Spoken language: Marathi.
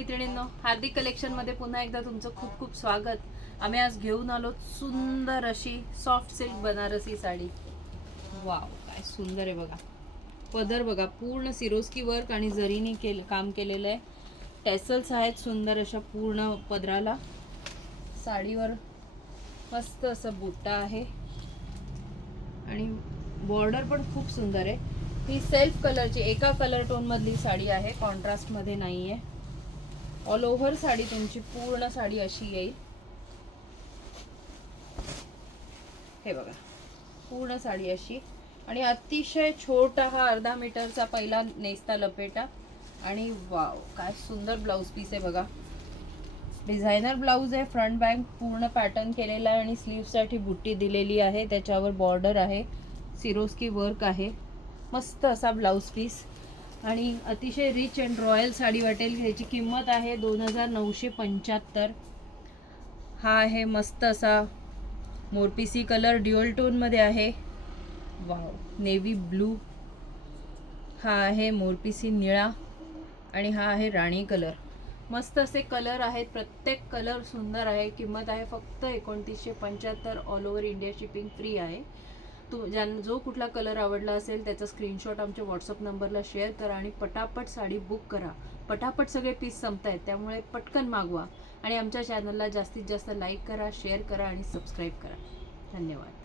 मैत्रिणींनो, हार्दिक कलेक्शन मध्ये पुन्हा एकदा तुमचं खूप खूप स्वागत. आम्ही आज घेऊन आलो सुंदर अशी soft silk Banarasi sari. Wow, काय सुंदर आहे बघा. पदर बघा, पूर्ण सिरोस्की वर्क आणि जरीने काम केलेलं आहे. टॅसल्स आहेत सुंदर अशा पूर्ण पदराला. साडीवर मस्त असं बुट्टा आहे आणि बॉर्डर पण खूप सुंदर आहे. ही सेल्फ कलरची एका कलर टोन मधली साडी आहे, कॉन्ट्रास्ट मध्ये नाहीये. ऑल ओव्हर साडी तुमची पूर्ण साडी अशी येईल. हे बघा, पूर्ण साडी अशी आणि अतिशय छोटा हा 1/2 मीटरचा पहिला नेस्ता लपेटा. आणि वाव, काय सुंदर ब्लाउज पीस आहे बघा. डिझायनर ब्लाउज आहे, फ्रंट बॅक पूर्ण पॅटर्न केलेला आहे आणि स्लीव साठी बुट्टी दिलेली आहे. त्याच्यावर बॉर्डर आहे, सिरोस्की वर्क आहे. मस्त असा ब्लाउज पीस आणि अतिशय रिच अँड रॉयल साडी वाटेल. ह्याची किंमत आहे 2975. हा आहे मस्त असा मोरपिसी कलर, ड्युअल टोन मध्ये आहे. Wow, navy blue. हा आहे मोरपिसी निळा आणि हा आहे राणी कलर. मस्त असे कलर आहेत, प्रत्येक कलर सुंदर आहे. किंमत आहे फक्त 2975. All over India shipping free आहे. जो कुठला कलर आवडला असेल त्याचा स्क्रीनशॉट आमच्या व्हॉट्सअप नंबरला शेअर करा आणि पटापट साडी बुक करा. पटापट सगळे पीस संपतायत, त्यामुळे पटकन मागवा आणि आमच्या चॅनलला जास्तीत जास्त लाईक करा, शेअर करा आणि सबस्क्राईब करा. धन्यवाद.